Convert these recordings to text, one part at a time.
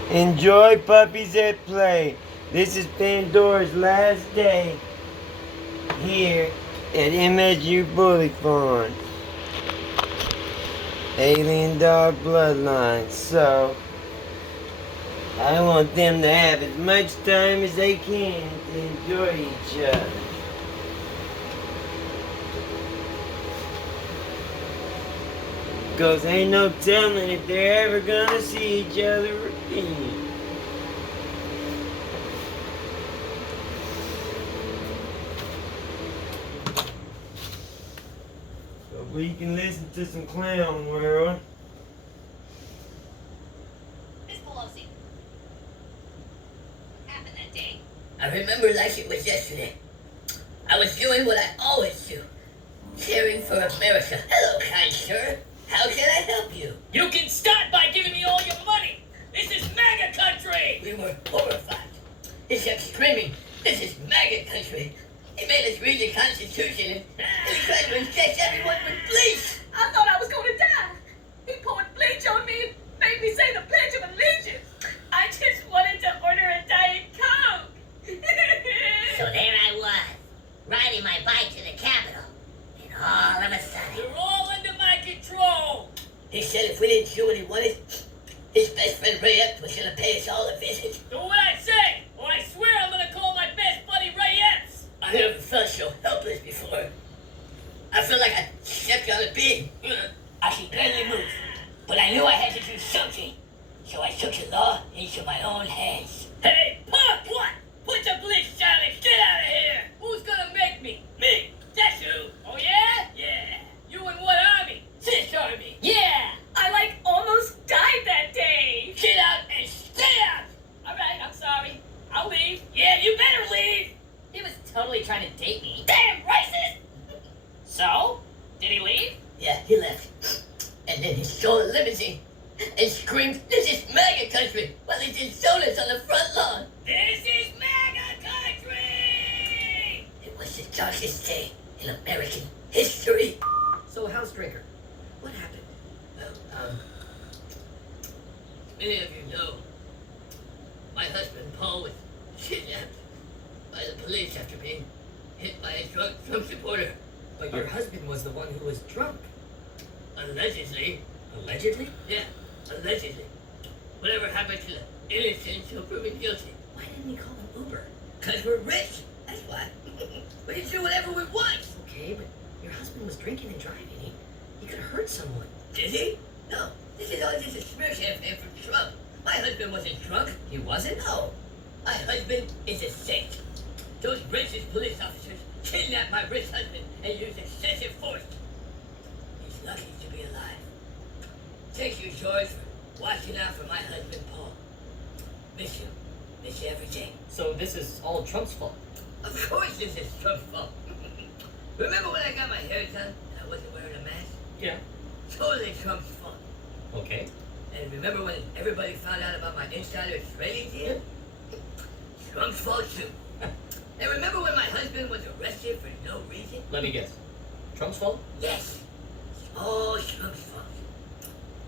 Enjoy puppies at play. This is Pandora's last day here at MSU Bully Farm. Alien dog bloodline. So I want them to have as much time as they can to enjoy each other. Cause ain't no telling if they're ever gonna see each other again. But we can listen to some Clown World. Miss Pelosi, what happened that day? I remember like it was yesterday. I was doing what I always do, cheering for America. Hello, kind sir. How can I help you? You can start by giving me all your money! This is MAGA country! We were horrified. He kept screaming, "This is MAGA country." He made us read the Constitution and he tried to inject everyone with bleach. I thought I was going to die. He poured bleach on me and made me say the Pledge of Allegiance. I just wanted to order a Diet Coke. So there I was, riding my bike to the Capitol. And all of a sudden, You're all under my control! he said if we didn't do what he wanted, his best friend Ray Epps was going to pay us all a visit. Do what I say, or I swear I'm gonna call my best buddy Ray Epps! I never felt so helpless before. I felt like I stepped on a pin. I could barely move, but I knew I had to do something. So I took the law into my own hands. Hey, punk! What? Put the bleach down and get out of here! Who's gonna make me? Me! That's who! Oh yeah? Yeah! You in what army? This army! Yeah! I almost died that day. Get out and stay out! Alright, I'm sorry. I'll leave. Yeah, you better leave! He was totally trying to date me. Damn racist! So? Did he leave? Yeah, he left. And then he stole a limousine and screamed, "This is MAGA country!" while he did donuts on the front lawn. This is MAGA country! It was the darkest day in American history. So, Housebreaker, what happened? Well, many of you know, my husband Paul was kidnapped by the police after being hit by a drunk Trump supporter. But your husband was the one who was drunk. Allegedly. Allegedly? Yeah, allegedly. Whatever happened to the innocent until proven guilty? Why didn't he call an Uber? Because we're rich. That's why. We can do whatever we want. Okay, but your husband was drinking and driving. He could have hurt someone. Did he? No. This is all just a smear campaign for Trump. My husband wasn't drunk. He wasn't? No. My husband is a saint. Those racist police officers kidnapped my rich husband and used excessive force. He's lucky to be alive. Thank you, George, for watching out for my husband, Paul. Miss you. Miss you every day. So this is all Trump's fault. Of course this is Trump's fault. Remember when I got my hair done and I wasn't wearing a mask? Yeah. Totally Trump's fault. Okay. And remember when everybody found out about my insider trading deal? Trump's fault too. And remember when my husband was arrested for no reason? Let me guess. Trump's fault? Yes. It's all Trump's fault.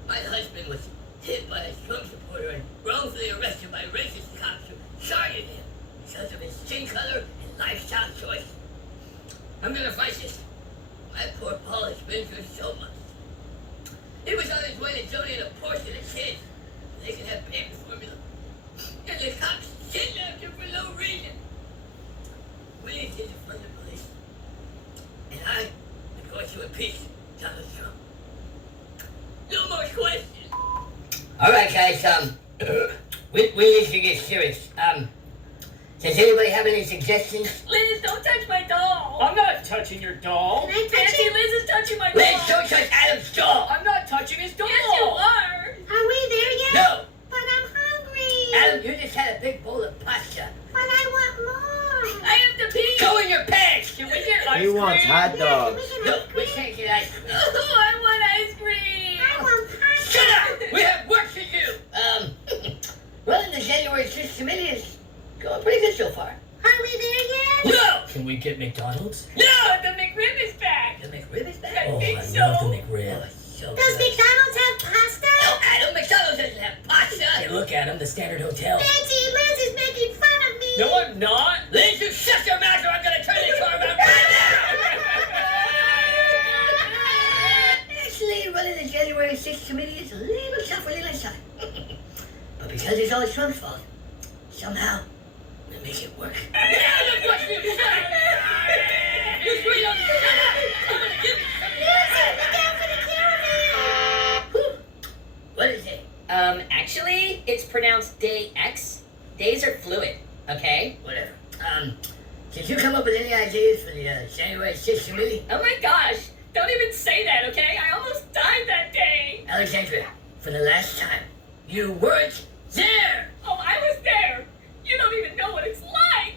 My husband was hit by a Trump supporter and wrongfully arrested by racist cops who charged him because of his skin color and lifestyle choice. I'm gonna fight this. My poor Paul has been through so much. He was on his way to donate a portion to kids so they can have baby formula. And the cops kidnapped him for no reason. We need to defund the police. And I am going to impeach Donald Trump. No more questions. All right, guys. We need to get serious. Does anybody have any suggestions? Liz, don't touch my doll. I'm not touching your doll! Nancy, Liz is touching my doll. Liz, don't touch Adam's doll. I'm not touching his doll! Yes, you are. Are we there yet? No, But I'm hungry. Adam, you just had a big bowl of pasta. But I want more. I have to pee. Go in your pants. Can we get ice He wants cream? hot dogs. No, we can't get ice cream. Oh, I want ice cream. I want pasta. Shut up! We have work to do. Well, the January 6th committee is going pretty good so far. Are we there yet? No! Can we get McDonald's? No! The McRib is back. The McRib is back? I think I so. love the Oh, McRib. it's so Does good. McDonald's have pasta? No, Adam, McDonald's doesn't have pasta. look, Adam. The Standard Hotel. Nancy, Liz is making fun of me. No, I'm not. Liz, you shut your mouth or I'm gonna turn this car around right now! Actually, running the January 6th committee is a little tough for Little Shot. But because it's all Trump's fault, somehow we make it work. Now look what you said! You three don't shut up! I'm gonna give you Nancy, look out for the caravan. What is it? Actually, it's pronounced day X. Days are fluid, okay? Whatever. Did you come up with any ideas for the January 6th committee? Oh my gosh, don't even say that, okay? I almost died that day. Alexandria, for the last time, you weren't there! Oh, I was there. You don't even know what it's like.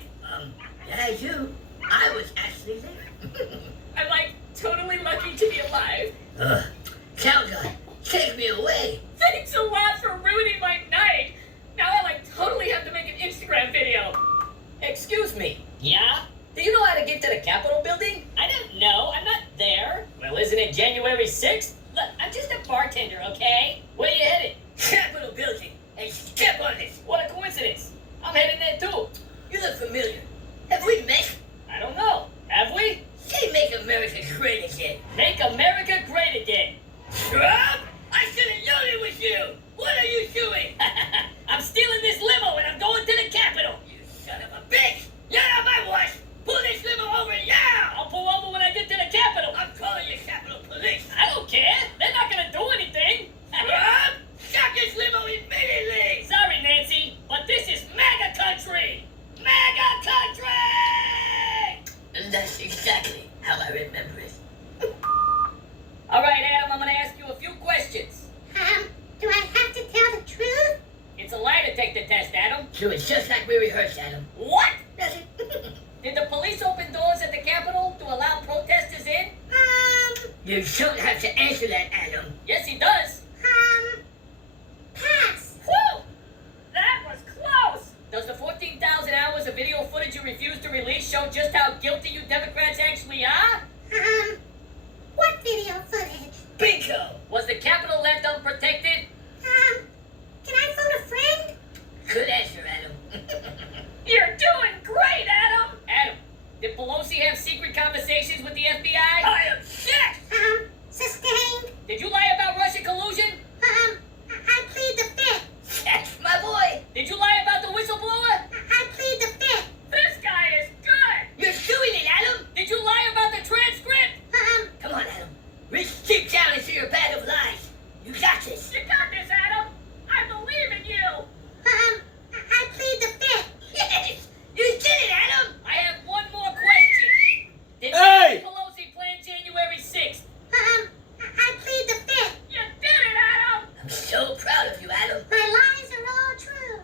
Yeah, I do. I was actually there. I'm like totally lucky to be alive. Calgon, take me away! Thanks a lot for ruining my night. Now I like totally have to make an Instagram video. Excuse me. Yeah? Do you know how to get to the Capitol building? I don't know. I'm not there. Well, isn't it January 6th? Look, I'm just a bartender, okay? Where you headed? Capitol building! Hey, step on this! What a coincidence. I'm heading there too. You look familiar. Have we met? I don't know. Have we? Say make America great again. Make America great again. Trump? I should have known it was you! What are you doing? I'm stealing this limo and I'm going to the Capitol. You son of a bitch! You're not my wife! Pull this limo over now! I'll pull over when I get to the Capitol. I'm calling your Capitol Police! I don't care. They're not going to do anything. Trump! Stop this limo immediately! Sorry, Nancy, but this is MAGA country. MAGA country! And that's exactly how I remember it. All right, Adam, I'm going to ask you a few questions. Do I have to tell the truth? It's a lie to take the test, Adam. So it's just like we rehearsed, Adam. What? Nothing. Did the police open doors at the Capitol to allow protesters in? You don't have to answer that, Adam. Yes, he does. Pass. Whew! That was close. Does the 14,000 hours of video footage you refused to release show just how guilty you Democrats actually are? What video footage? Bingo! Was the Capitol left unprotected? Can I phone a friend? Good answer, Adam. You're doing great, Adam! Adam, did Pelosi have secret conversations with the FBI? I am set! Sustained. Did you lie about Russian collusion? I plead the fifth. That's my boy! Did you lie about the whistleblower? I plead the fifth. This guy is good! You're doing it, Adam! Did you lie about the transcript? Come on, Adam. Reach deep down into your bag of lies. You got this. You got this, Adam! I believe in you! I plead the fifth. Yes! You did it, Adam! I have one more question. Did Hey! Nancy Pelosi plan January 6th? I plead the fifth. You did it, Adam! I'm so proud of you, Adam. My lies are all true.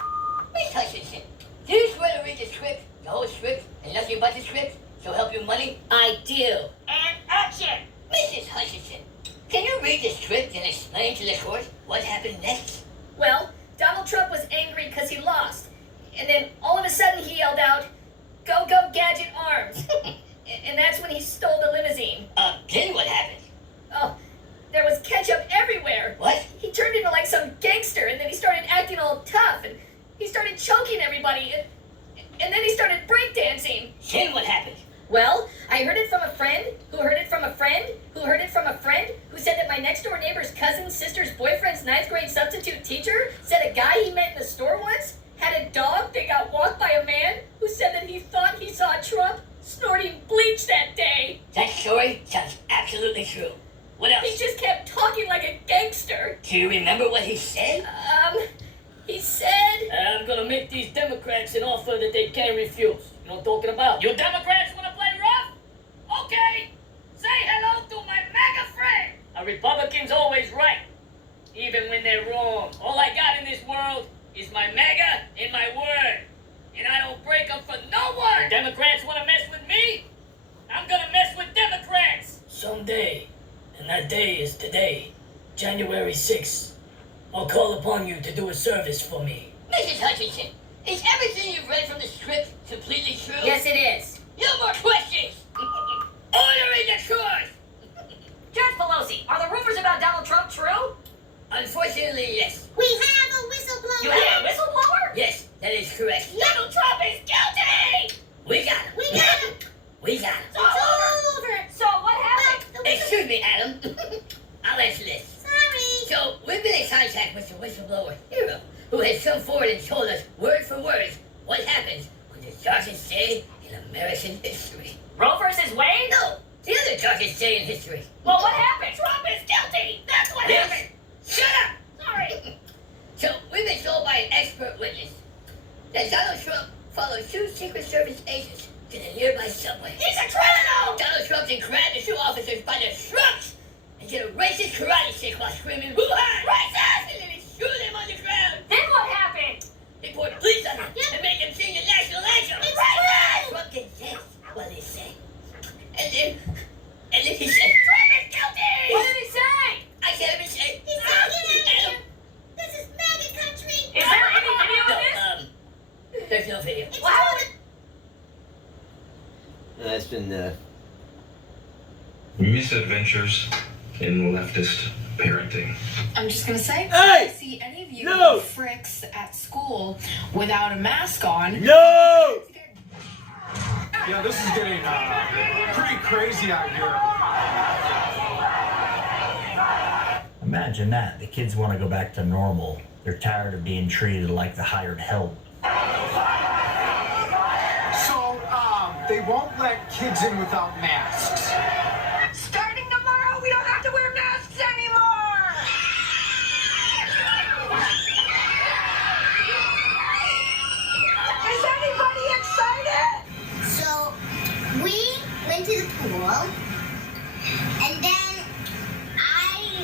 Miss Hutchinson, do you swear to read the script, the whole script, and nothing but the script, so help you money? I do. And action! Mrs. Hutchinson, can you read the script and explain to the court what happened next? Well, Donald Trump was angry because he lost. And then all of a sudden he yelled out, "Go, go, Gadget Arms!" And that's when he stole the limousine. Then what happened? Oh, there was ketchup everywhere. What? He turned into like some gangster, and then he started acting all tough, and he started choking everybody, and then he started breakdancing. Then what happened? Well, I heard it from a friend, who heard it from a friend, who heard it from a friend, who said that my next door neighbor's cousin's sister's boyfriend's 9th grade substitute teacher said a guy he met in the store once had a dog that got walked by a man who said that he thought he saw Trump snorting bleach that day. That story sounds absolutely true. What else? He just kept talking like a gangster. Do you remember what he said? He said, "I'm gonna make these Democrats an offer that they can't refuse." You know what I'm talking about? You Democrats wanna play rough? Okay. Say hello to my MAGA friend. A Republican's always right, even when they're wrong. All I got in this world is my MAGA and my word. And I don't break them for no one. Democrats wanna mess with me? I'm gonna mess with Democrats. Someday, and that day is today, January 6th, I'll call upon you to do a service for me. Mrs. Hutchinson, is everything you've read from the script completely true? Yes, it is. No more questions! Order in the court! Judge Pelosi, are the rumors about Donald Trump true? Unfortunately, yes. We have a whistleblower. whistleblower. You have a whistleblower? Yes, that is correct. Donald Trump is guilty! We got him. We got him. We got him. It's all over. So what happened? But the Excuse me, Adam. I'll answer this. Sorry. So, we've been in contact with the whistleblower hero, who has come forward and told us word for word what happens on the darkest day in American history. Roe versus Wade? No, the other darkest day in history. Well, what happened? Trump is guilty. That's what Yes. happened. Shut up! Sorry. So, we've been told by an expert witness that Donald Trump followed 2 Secret Service agents to the nearby subway. He's a criminal. Donald Trump then grabbed the 2 officers by the throats and did a racist karate kick while screaming, "Wuhan! Racist!" And then he threw them on the ground. Then what happened? They poured bleach on him and made him sing the national anthem. It's true. Trump can dance while they sing. And then he said, Trump is guilty. What did he say? I can't even say, He's taking it. This is MAGA country. Is there any video of this? No, there's no video. It's What all happened? That's been Misadventures in leftist parenting. I'm just gonna say, Hey! I see any of you No! fricks at school without a mask on. No! Yeah, this is getting pretty crazy out here. Imagine that. The kids want to go back to normal. They're tired of being treated like the hired help. So, they won't let kids in without masks. Starting tomorrow, we don't have to wear masks anymore. Is anybody excited? So, we went to the pool, and then I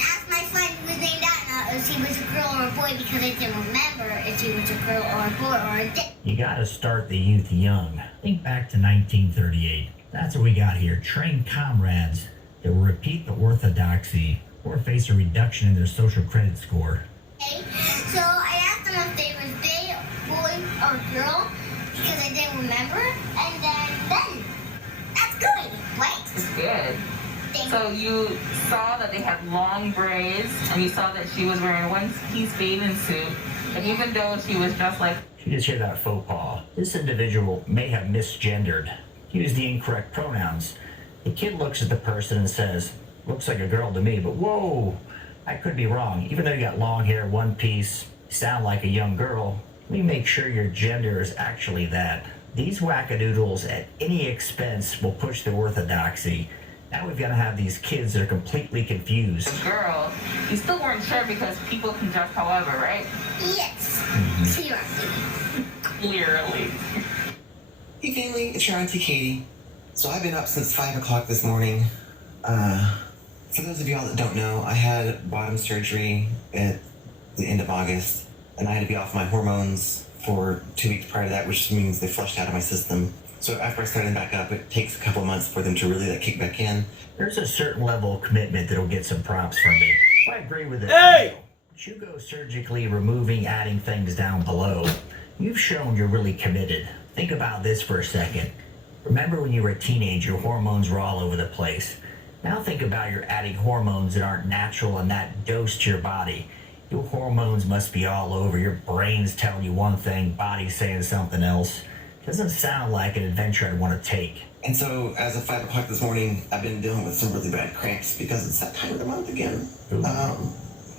asked my friend who was named Anna if she was a girl or a boy because I didn't remember if she was a girl or a boy or a dick. You gotta start the youth young. Think back to 1938. That's what we got here. Trained comrades that will repeat the orthodoxy or face a reduction in their social credit score. Okay? So I asked them if they were they, boy or girl because I didn't remember, and then that's good, right? It's good. Thank So you saw that they had long braids, and you saw that she was wearing a one-piece bathing suit, and even though she was dressed like You just hear that faux pas. This individual may have misgendered, used the incorrect pronouns. The kid looks at the person and says, "Looks like a girl to me, but whoa, I could be wrong. Even though you got long hair, one piece, sound like a young girl, let me make sure your gender is actually that." These wackadoodles at any expense will push the orthodoxy. Now we've got to have these kids that are completely confused. a girl, you still weren't sure because people can dress however, right? Yes, Clearly. Hey family, it's your Auntie Katie. So I've been up since 5 o'clock this morning. For those of y'all that don't know, I had bottom surgery at the end of August, and I had to be off my hormones for 2 weeks prior to that, which means they flushed out of my system. So after I started back up, it takes a couple of months for them to really kick back in. There's a certain level of commitment that'll get some props from me. I agree with it. Hey! But you go surgically removing, adding things down below. You've shown you're really committed. Think about this for a second. Remember when you were a teenager, hormones were all over the place. Now think about you're adding hormones that aren't natural and that dose to your body. Your hormones must be all over. Your brain's telling you one thing, body's saying something else. Doesn't sound like an adventure I'd want to take. And so as of 5 o'clock this morning, I've been dealing with some really bad cramps because it's that time of the month again.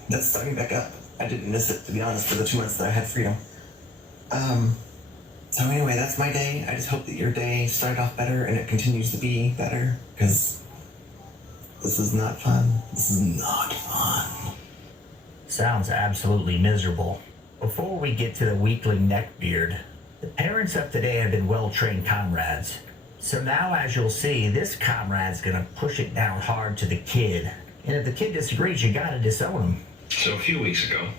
That's starting back up. I didn't miss it, to be honest, for the 2 months that I had freedom. So anyway, that's my day. I just hope that your day started off better and it continues to be better, because this is not fun. This is not fun. Sounds absolutely miserable. Before we get to the weakling neckbeard, the parents of today have been well-trained comrades. So now, as you'll see, this comrade's gonna push it down hard to the kid. And if the kid disagrees, you gotta disown him. So a few weeks ago,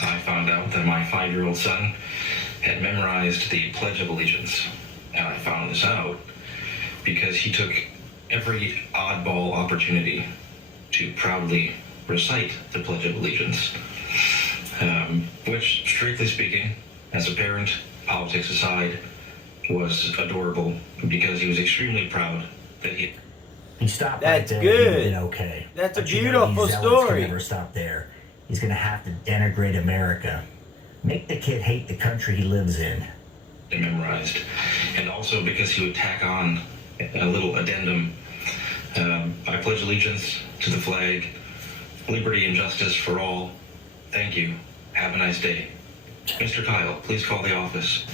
I found out that my 5-year-old son had memorized the Pledge of Allegiance. And I found this out because he took every oddball opportunity to proudly recite the Pledge of Allegiance. Which, strictly speaking, as a parent, politics aside, was adorable because he was extremely proud that he stopped That's right there. good. He did okay. That's a But you know, beautiful these zealots story. can never stop there. he's going to have to denigrate America. Make the kid hate the country he lives in. Memorized. And also because he would tack on a little addendum. I pledge allegiance to the flag, liberty and justice for all. Thank you. Have a nice day. Mr. Kyle, please call the office.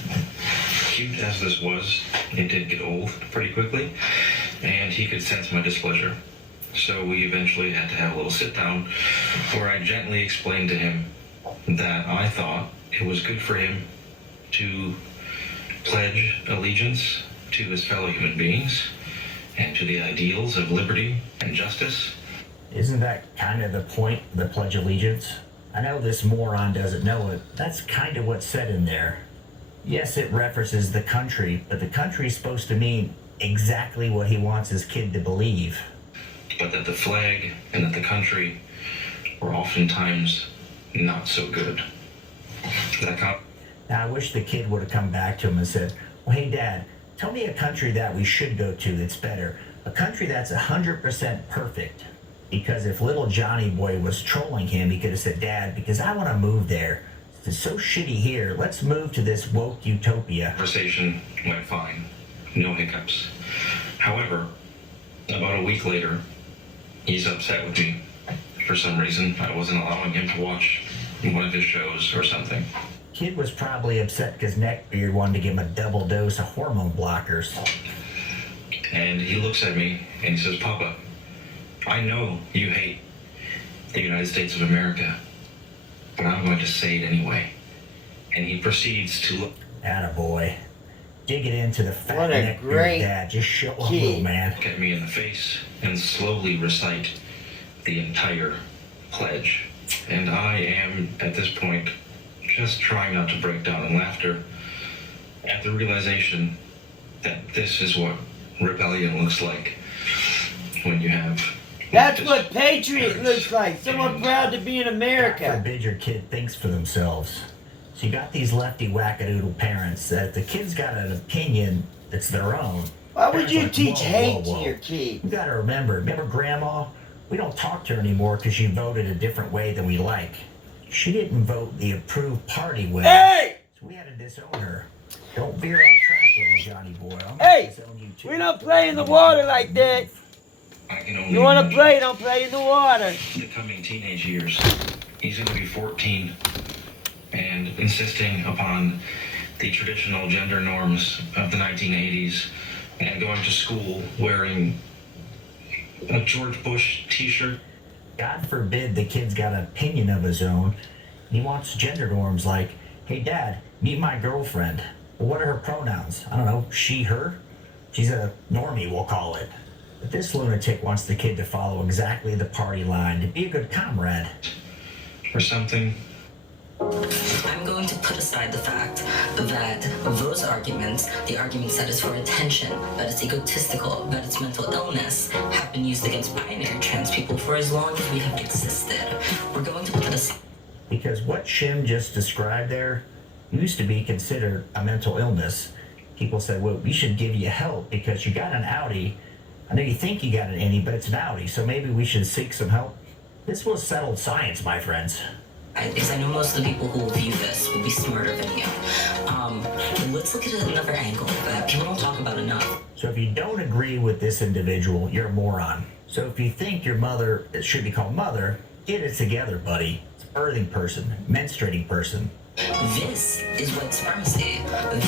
Cute as this was, it did get old pretty quickly, and he could sense my displeasure. So we eventually had to have a little sit down where I gently explained to him that I thought it was good for him to pledge allegiance to his fellow human beings and to the ideals of liberty and justice. Isn't that kind of the point of the Pledge of Allegiance? I know this moron doesn't know it. That's kind of what's said in there. Yes, it references the country, but the country's supposed to mean exactly what he wants his kid to believe. But that the flag and that the country were oftentimes not so good. Now, I wish the kid would have come back to him and said, well, hey, Dad, tell me a country that we should go to that's better. A country that's 100% perfect. Because if little Johnny boy was trolling him, he could have said, Dad, because I want to move there. It's so shitty here. Let's move to this woke utopia. Conversation went fine. No hiccups. However, about a week later, he's upset with me. For some reason, I wasn't allowing him to watch one of his shows or something. Kid was probably upset because Neckbeard wanted to give him a double dose of hormone blockers. And he looks at me and he says, Papa, I know you hate the United States of America, but I'm going to say it anyway. And he proceeds to look. Attaboy. Dig it into the fat What a neck great dad. Just show him, kid. little man. Look at me in the face and slowly recite the entire pledge. And I am, at this point, just trying not to break down in laughter at the realization that this is what rebellion looks like when you have. That's what patriot looks like. Someone proud to be in God America. forbid your kid thinks for themselves. So you got these lefty wackadoodle parents that if the kid's got an opinion that's their own. Why would you parents are like, teach whoa, hate whoa, whoa. to your kid? You gotta remember Grandma? We don't talk to her anymore because she voted a different way than we like. She didn't vote the approved party way. Hey! So we had to disown her. Don't veer off track, little Johnny boy. I'm Hey! gonna disown you too. We don't play in the water like that. I can only You want to imagine play, don't play in the water. the coming teenage years. He's going to be 14 and insisting upon the traditional gender norms of the 1980s and going to school wearing a George Bush t-shirt. God forbid the kid's got an opinion of his own. He wants gender norms like, hey, Dad, meet my girlfriend. Well, what are her pronouns? I don't know, she, her? She's a normie, we'll call it. But this lunatic wants the kid to follow exactly the party line, to be a good comrade. Or something. I'm going to put aside the fact that those arguments, the arguments that is for attention, that it's egotistical, that it's mental illness, have been used against binary trans people for as long as we have existed. We're going to put that aside. Because what Shim just described there used to be considered a mental illness. People said, well, we should give you help because you got an outie. I know you think you got an innie, but it's an outie, so maybe we should seek some help. This was settled science, my friends. Because I know most of the people who will view this will be smarter than you. Let's look at another angle that people don't talk about enough. So if you don't agree with this individual, you're a moron. So if you think your mother should be called mother, get it together, buddy. It's a birthing person, menstruating person. This is white supremacy.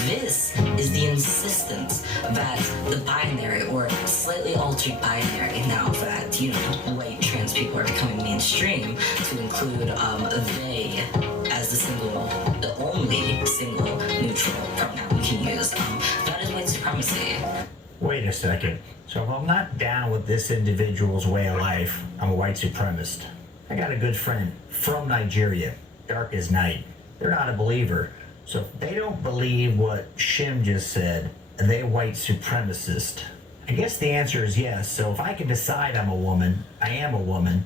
This is the insistence that the binary or slightly altered binary, now that, you know, white trans people are becoming mainstream, to include they as the only single neutral pronoun we can use. That is white supremacy. Wait a second. So if I'm not down with this individual's way of life, I'm a white supremacist. I got a good friend from Nigeria, dark as night. They're not a believer. So if they don't believe what Shim just said, they're white supremacist. I guess the answer is yes. So if I can decide I'm a woman, I am a woman.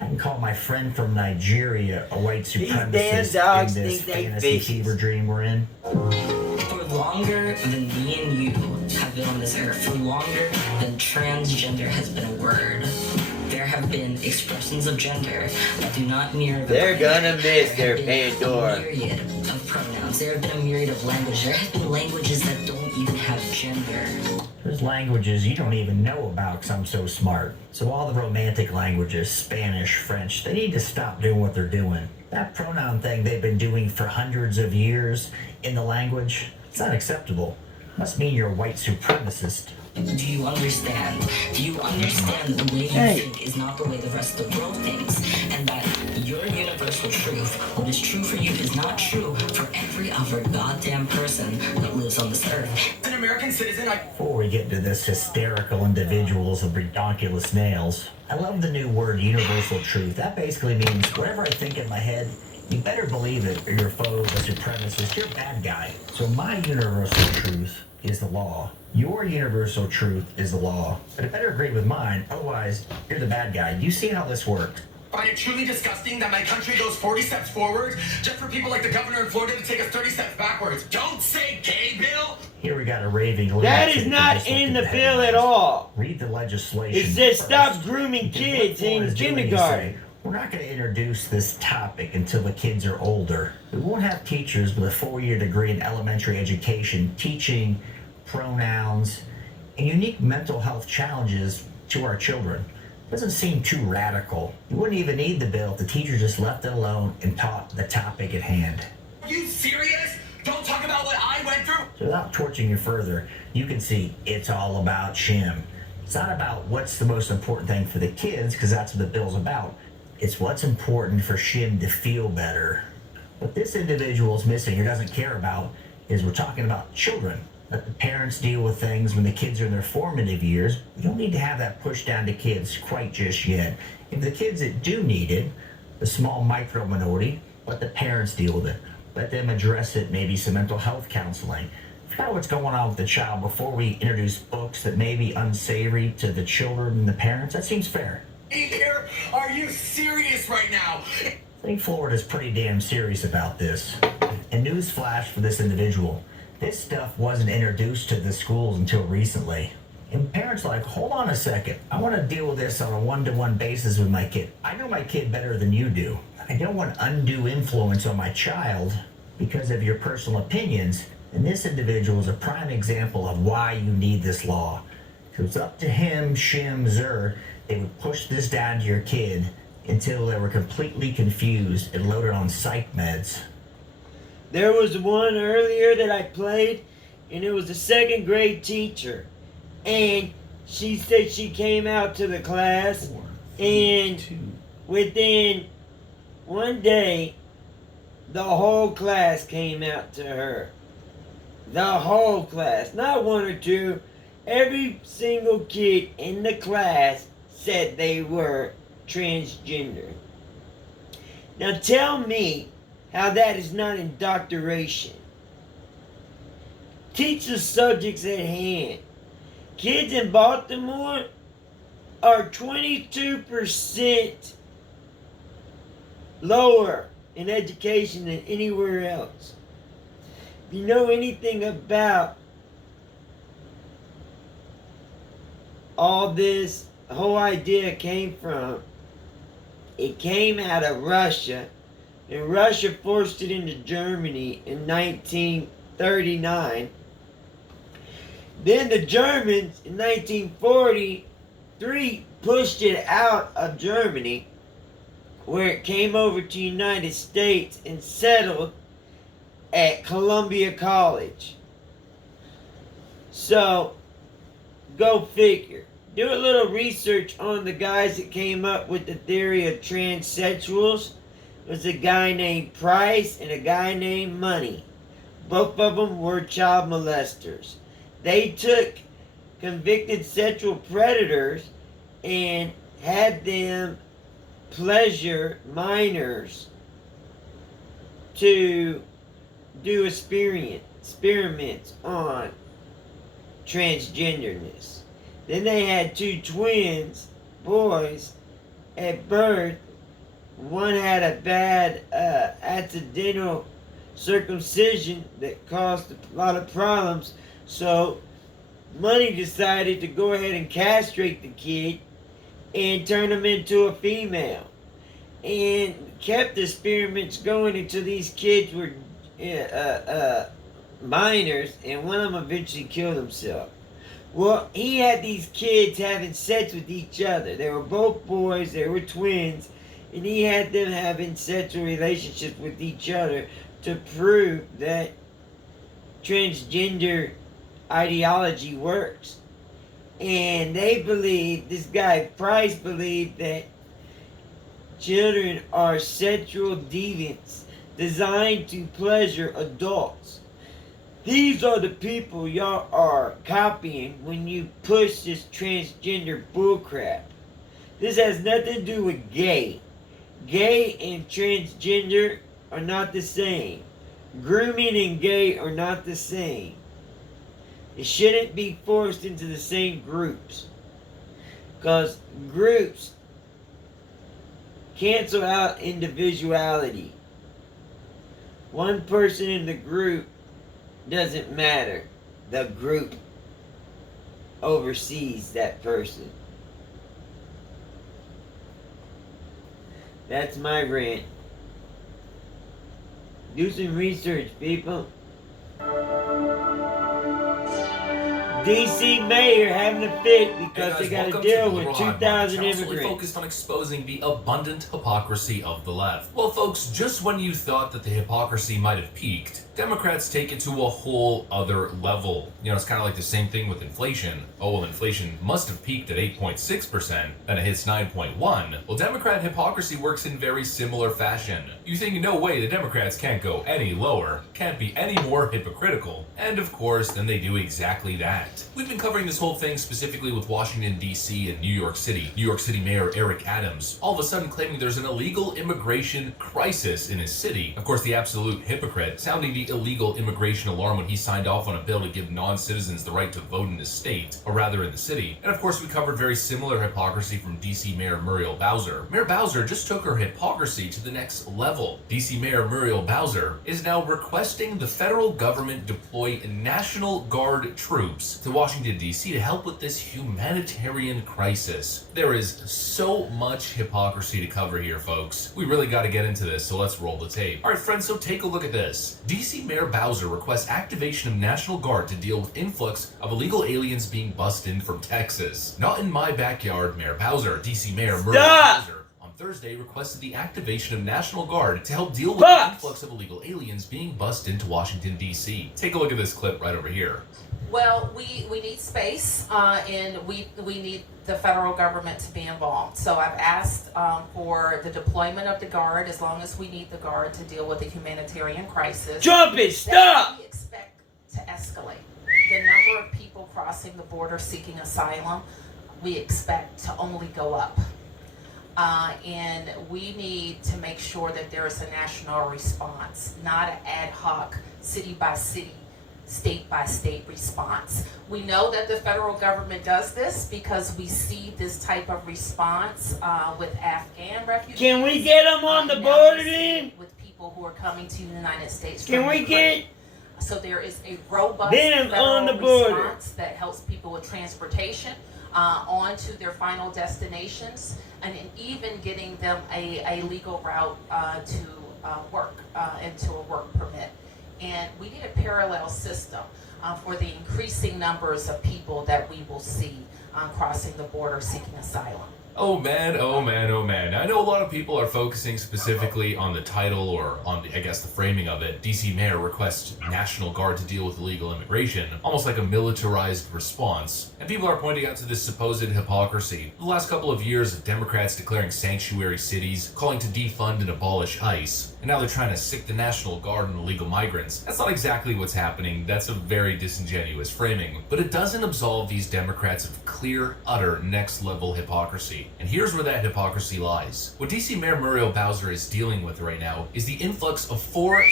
I can call my friend from Nigeria a white supremacist in this fantasy fever dream we're in. For longer than me and you have been on this earth, for longer than transgender has been a word, there there have been expressions of gender that do not mirror the They're binary. gonna miss There their have been Pandora. a myriad of pronouns. There have been a myriad of languages. There have been languages that don't even have gender. There's languages you don't even know about because I'm so smart. So all the romantic languages, Spanish, French, they need to stop doing what they're doing. That pronoun thing they've been doing for hundreds of years in the language, it's not acceptable. Must mean you're a white supremacist. Do you understand? Do you understand that the way you think is not the way the rest of the world thinks? And that your universal truth, what is true for you, is not true for every other goddamn person that lives on this earth. As an American citizen, Before we get into this hysterical individuals of redonkulous nails, I love the new word universal truth. That basically means whatever I think in my head, you better believe it or you're a foe, a supremacist, you're a bad guy. So my universal truth is the law. Your universal truth is the law. But it better agree with mine, otherwise you're the bad guy. Do you see how this works? find it truly disgusting that my country goes 40 steps forward just for people like the governor in Florida to take us 30 steps backwards. Don't say gay, Bill! Here we got a raving That lunatic is who not just looked in at the the bill at headlines. all. Read the legislation. It says first. stop grooming Because kids what Ford in is doing is kindergarten. saying, we're not going to introduce this topic until the kids are older. We won't have teachers with a 4-year degree in elementary education teaching pronouns and unique mental health challenges to our children. Doesn't seem too radical. You wouldn't even need the bill if the teacher just left it alone and taught the topic at hand. Are you serious? Don't talk about what I went through? So without torching you further, you can see it's all about Shim. It's not about what's the most important thing for the kids, because that's what the bill's about. It's what's important for Shim to feel better. What this individual is missing or doesn't care about is we're talking about children. Let the parents deal with things when the kids are in their formative years. We don't need to have that pushed down to kids quite just yet. If the kids that do need it, the small micro minority, let the parents deal with it. Let them address it, maybe some mental health counseling. Figure out what's going on with the child before we introduce books that may be unsavory to the children and the parents. That seems fair. Here? Are you serious right now? I think Florida's pretty damn serious about this. And newsflash for this individual. This stuff wasn't introduced to the schools until recently. And parents are like, hold on a second. I want to deal with this on a one-to-one basis with my kid. I know my kid better than you do. I don't want undue influence on my child because of your personal opinions. And this individual is a prime example of why you need this law. If it was up to him, Shim, Zur, they would push this down to your kid until they were completely confused and loaded on psych meds. There was one earlier that I played, and it was a second grade teacher. And she said she came out to the class, and within one day, the whole class came out to her. The whole class, not one or two. Every single kid in the class said they were transgender. Now tell me how that is not indoctrination. Teach the subjects at hand. Kids in Baltimore are 22% lower in education than anywhere else. If you know anything about all this, the whole idea came from, it came out of Russia, and Russia forced it into Germany in 1939. Then the Germans in 1943 pushed it out of Germany, where it came over to the United States and settled at Columbia College. So, go figure. Do a little research on the guys that came up with the theory of transsexuals. There's a guy named Price and a guy named Money. Both of them were child molesters. They took convicted sexual predators and had them pleasure minors to do experiments on transgenderness. Then they had two twins, boys, at birth. One had a bad accidental circumcision that caused a lot of problems. So Money decided to go ahead and castrate the kid and turned them into a female. And kept experiments going until these kids were minors, and one of them eventually killed himself. Well, he had these kids having sex with each other. They were both boys, they were twins, and he had them having sexual relationships with each other to prove that transgender ideology works. And they believe, this guy Price believed, that children are sexual deviants designed to pleasure adults. These are the people y'all are copying when you push this transgender bullcrap. This has nothing to do with gay. Gay and transgender are not the same. Grooming and gay are not the same. It shouldn't be forced into the same groups. Because groups cancel out individuality. One person in the group doesn't matter. The group oversees that person. That's my rant. Do some research, people. DC mayor having a fit because they got to deal with 2,000 immigrants. Focused on exposing the abundant hypocrisy of the left. Well, folks, just when you thought that the hypocrisy might have peaked, Democrats take it to a whole other level. You know, it's kind of like the same thing with inflation. Oh, well, inflation must have peaked at 8.6%, and it hits 9.1. Well, Democrat hypocrisy works in very similar fashion. You think, no way, the Democrats can't go any lower, can't be any more hypocritical. And of course, then they do exactly that. We've been covering this whole thing specifically with Washington, D.C. and New York City. New York City Mayor Eric Adams, all of a sudden claiming there's an illegal immigration crisis in his city. Of course, the absolute hypocrite, sounding the illegal immigration alarm when he signed off on a bill to give non-citizens the right to vote in his state, or rather in the city. And of course, we covered very similar hypocrisy from D.C. Mayor Muriel Bowser. Mayor Bowser just took her hypocrisy to the next level. D.C. Mayor Muriel Bowser is now requesting the federal government deploy National Guard troops to Washington, D.C. to help with this humanitarian crisis. There is so much hypocrisy to cover here, folks. We really got to get into this, so let's roll the tape. Alright friends, so take a look at this. D.C. Mayor Bowser requests activation of National Guard to deal with influx of illegal aliens being bussed in from Texas. Not in my backyard, Mayor Bowser. D.C. Mayor Muriel Bowser on Thursday requested the activation of National Guard to help deal with the influx of illegal aliens being bussed into Washington, D.C. Take a look at this clip right over here. Well, we need space, and we need the federal government to be involved. So I've asked for the deployment of the Guard, as long as we need the Guard to deal with the humanitarian crisis. Jump it! Stop! We expect to escalate. The number of people crossing the border seeking asylum, we expect to only go up. And we need to make sure that there is a national response, not an ad hoc, city by city, state by state response. We know that the federal government does this because we see this type of response with Afghan refugees. Can we get them on the border then? With people who are coming to the United States. Can we get? So there is a robust federal on the border response that helps people with transportation on to their final destinations, and even getting them a legal route to work, into a work permit. And we need a parallel system for the increasing numbers of people that we will see crossing the border seeking asylum. Oh man, oh man, oh man. I know a lot of people are focusing specifically on the title or on, I guess, the framing of it. DC Mayor requests National Guard to deal with illegal immigration, almost like a militarized response. And people are pointing out to this supposed hypocrisy. The last couple of years of Democrats declaring sanctuary cities, calling to defund and abolish ICE, and now they're trying to sick the National Guard on illegal migrants. That's not exactly what's happening. That's a very disingenuous framing. But it doesn't absolve these Democrats of clear, utter, next-level hypocrisy. And here's where that hypocrisy lies. What DC Mayor Muriel Bowser is dealing with right now is the influx of 4,000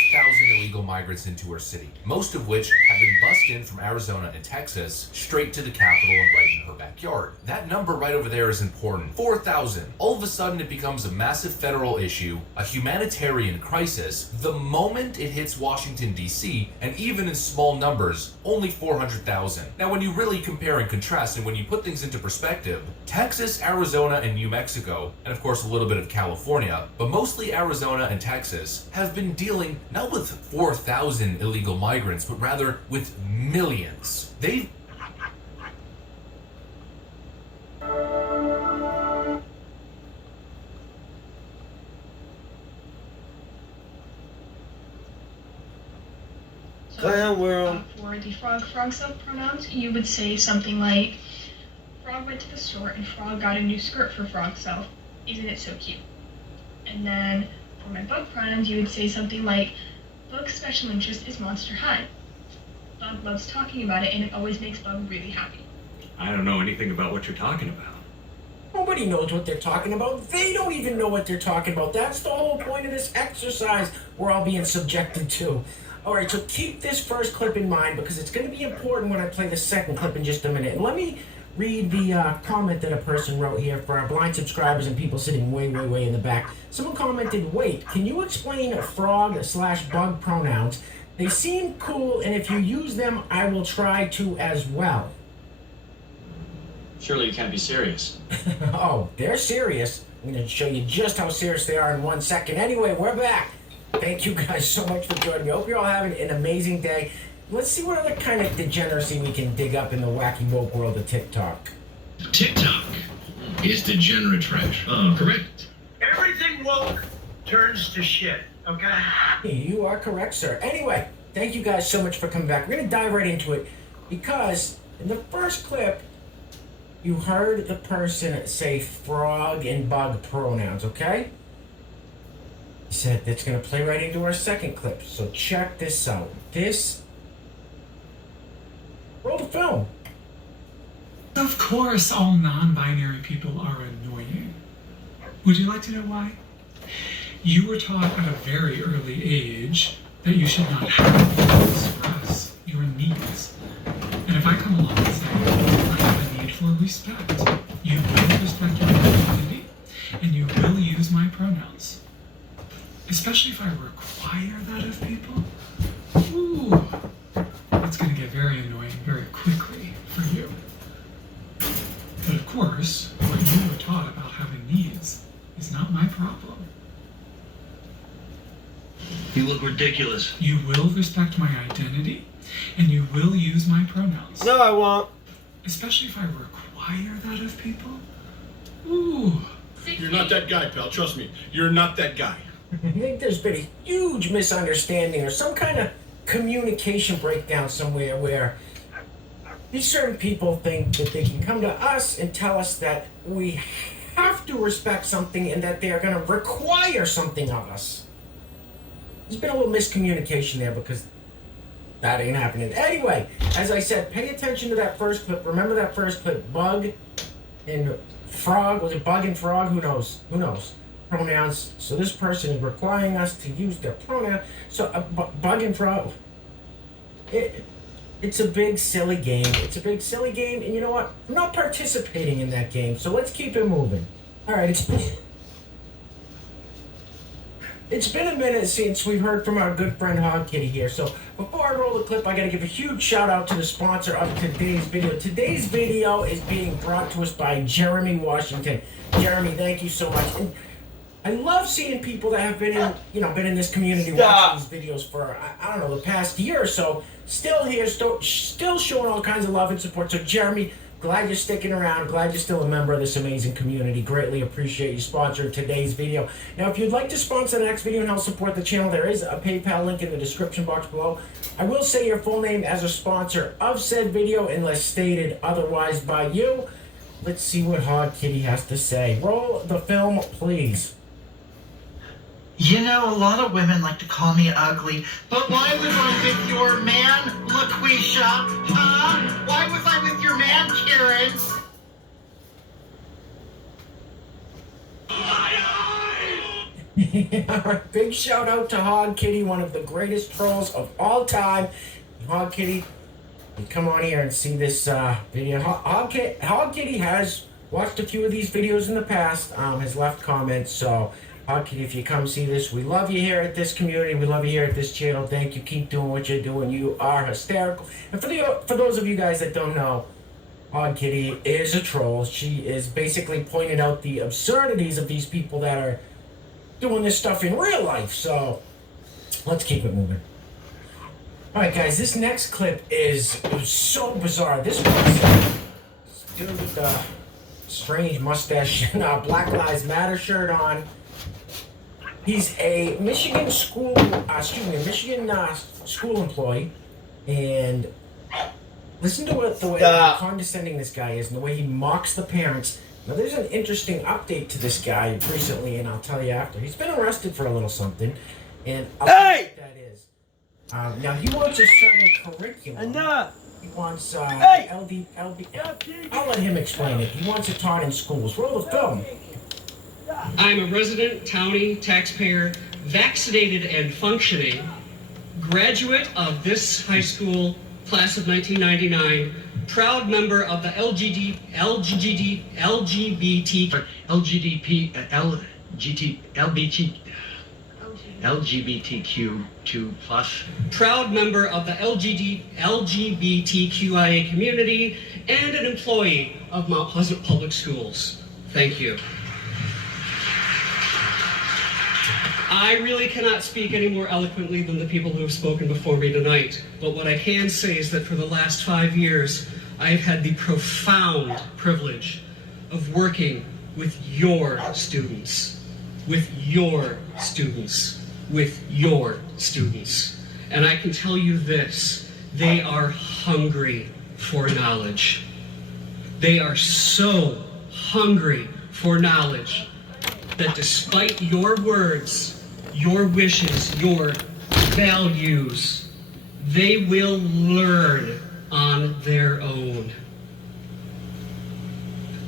illegal migrants into her city, most of which have been bussed in from Arizona and Texas straight to the capital and right in her backyard. That number right over there is important. 4,000. All of a sudden it becomes a massive federal issue, a humanitarian crisis the moment it hits Washington, D.C., and even in small numbers, only 400,000. Now, when you really compare and contrast, and when you put things into perspective, Texas, Arizona, and New Mexico, and of course a little bit of California, but mostly Arizona and Texas, have been dealing not with 4,000 illegal migrants, but rather with millions. They've Clown World. For the frog self-pronouns, you would say something like, Frog went to the store and Frog got a new skirt for Frog self. Isn't it so cute? And then for my bug pronouns, you would say something like, Bug's special interest is Monster High. Bug loves talking about it and it always makes Bug really happy. I don't know anything about what you're talking about. Nobody knows what they're talking about. They don't even know what they're talking about. That's the whole point of this exercise we're all being subjected to. Alright, so keep this first clip in mind because it's going to be important when I play the second clip in just a minute. And let me read the comment that a person wrote here for our blind subscribers and people sitting way in the back. Someone commented, wait, can you explain frog/bug pronouns? They seem cool, and if you use them, I will try to as well. Surely you can't be serious. Oh, they're serious. I'm going to show you just how serious they are in 1 second. Anyway, we're back. Thank you guys so much for joining me. I hope you're all having an amazing day. Let's see what other kind of degeneracy we can dig up in the wacky woke world of TikTok. TikTok is degenerate trash. Correct. Everything woke turns to shit, okay? You are correct, sir. Anyway, thank you guys so much for coming back. We're going to dive right into it because in the first clip, you heard the person say frog and bug pronouns, okay? He said that's going to play right into our second clip. So check this out. Roll the film. Of course, all non-binary people are annoying. Would you like to know why? You were taught at a very early age that you should not have to express your needs. And if I come along and say, I have a need for respect, you will respect my identity, and you will use my pronouns. Especially if I require that of people. Ooh, it's going to get very annoying very quickly for you. But of course, what you were taught about having needs is not my problem. You look ridiculous. You will respect my identity, and you will use my pronouns. No, I won't. Especially if I require that of people. Ooh. You're not that guy, pal. Trust me. You're not that guy. I think there's been a huge misunderstanding or some kind of communication breakdown somewhere where these certain people think that they can come to us and tell us that we have to respect something and that they are going to require something of us. There's been a little miscommunication there because that ain't happening. Anyway, as I said, pay attention to that first clip. Remember that first clip, bug and frog. Was it bug and frog? Who knows? Who knows? Pronouns. So this person is requiring us to use their pronoun. So bug and frog. It's a big silly game. It's a big silly game, and you know what? I'm not participating in that game. So let's keep it moving. All right. It's been a minute since we've heard from our good friend Hog Kitty here. So before I roll the clip, I gotta give a huge shout out to the sponsor of today's video. Today's video is being brought to us by Jeremy Washington. Jeremy, thank you so much. And I love seeing people that have been in this community watching these videos for I don't know the past year or so. Still here, still showing all kinds of love and support. So Jeremy, glad you're sticking around. Glad you're still a member of this amazing community. Greatly appreciate you sponsoring today's video. Now, if you'd like to sponsor the next video and help support the channel, there is a PayPal link in the description box below. I will say your full name as a sponsor of said video unless stated otherwise by you. Let's see what Hog Kitty has to say. Roll the film, please. You know, a lot of women like to call me ugly, but why was I with your man, LaQuisha? Huh? Why was I with your man, Karen? Big shout out to Hog Kitty, one of the greatest trolls of all time. Hog Kitty, you come on here and see this video. Hog Kitty has watched a few of these videos in the past, has left comments, so Hog Kitty, if you come see this, we love you here at this community. We love you here at this channel. Thank you. Keep doing what you're doing. You are hysterical. And for those of you guys that don't know, Hog Kitty is a troll. She is basically pointing out the absurdities of these people that are doing this stuff in real life. So let's keep it moving. Alright guys, this next clip is so bizarre. This one's dude with the strange mustache and a Black Lives Matter shirt on. He's a Michigan school employee, and listen to the way condescending this guy is and the way he mocks the parents. Now there's an interesting update to this guy recently, and I'll tell you after. He's been arrested for a little something, and I'll tell you what that is. Now he wants a certain curriculum. Enough! He wants I'll let him explain it. He wants it taught in schools. Roll the film. I'm a resident county taxpayer, vaccinated and functioning, graduate of this high school class of 1999, proud member of the LGBTQ2+. Proud member of the LGBTQIA community and an employee of Mount Pleasant Public Schools. Thank you. I really cannot speak any more eloquently than the people who have spoken before me tonight, but what I can say is that for the last 5 years, I have had the profound privilege of working with your students, with your students, with your students. And I can tell you this, they are hungry for knowledge. They are so hungry for knowledge that despite your words, your wishes, your values, they will learn on their own.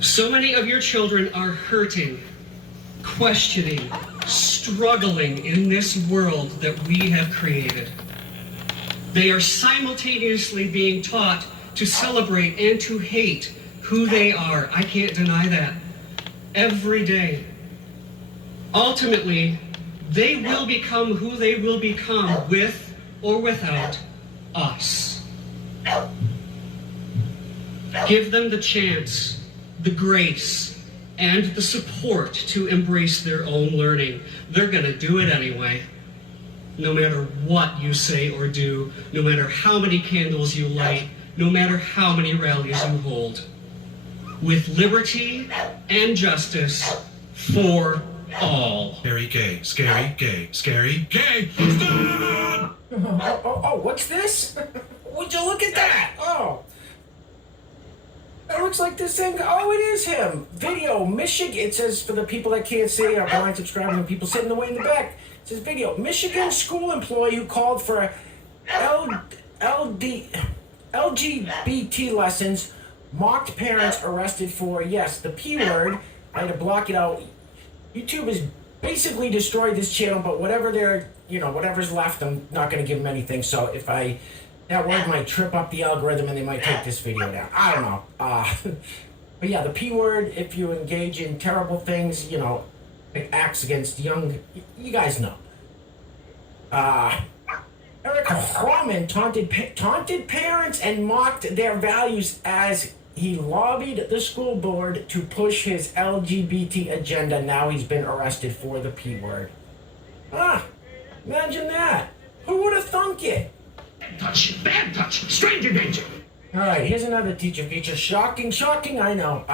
So many of your children are hurting, questioning, struggling in this world that we have created. They are simultaneously being taught to celebrate and to hate who they are. I can't deny that. Every day. Ultimately, they will become who they will become with or without us. Give them the chance, the grace, and the support to embrace their own learning. They're going to do it anyway. No matter what you say or do, no matter how many candles you light, no matter how many rallies you hold. With liberty and justice for all. Scary gay, scary gay, scary gay. Oh, what's this? Would you look at that? Oh. That looks like this thing. Oh, it is him. Video, Michigan. It says, for the people that can't see, our blind subscribing, and people sitting away in the back. It says video. Michigan school employee who called for LGBT lessons, mocked parents arrested for, yes, the P word. I had to block it out. YouTube has basically destroyed this channel, but whatever's left, I'm not going to give them anything. So if that word might trip up the algorithm and they might take this video down. I don't know. But yeah, the P word, if you engage in terrible things, acts against young, you guys know. Eric Hroman taunted parents and mocked their values as he lobbied the school board to push his LGBT agenda. Now he's been arrested for the P word. Imagine that. Who would have thunk it? Bad touch, stranger danger. Alright, here's another teacher feature. Shocking, I know.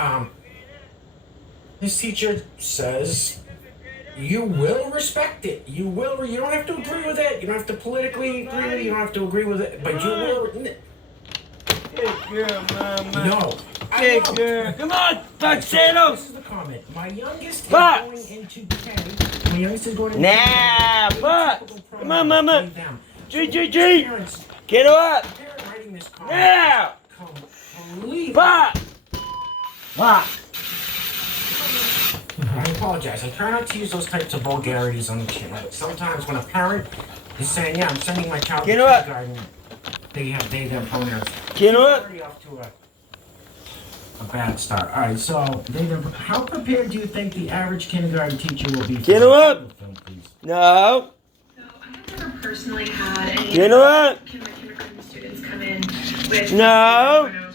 This teacher says, you will respect it. You don't have to agree with it. You don't have to politically agree with it. You don't have to agree with it. But you will. Good girl, Mama. No. Good girl. Come on, Tuxedo. This is the comment. My youngest is Bucks. going into 10. My youngest is going into Nah, 10. Bucks. Come on, Mama. G. Get her up. Now. Bucks. Bucks. I apologize. I try not to use those types of vulgarities on the channel. Sometimes when a parent is saying, yeah, I'm sending my child to kindergarten, they have they, them pronouns. Get her up. a bad start. All right, so Nathan, how prepared do you think the average kindergarten teacher will be? Get him up. No. I've never personally had any Get him up. kindergarten students come in with No.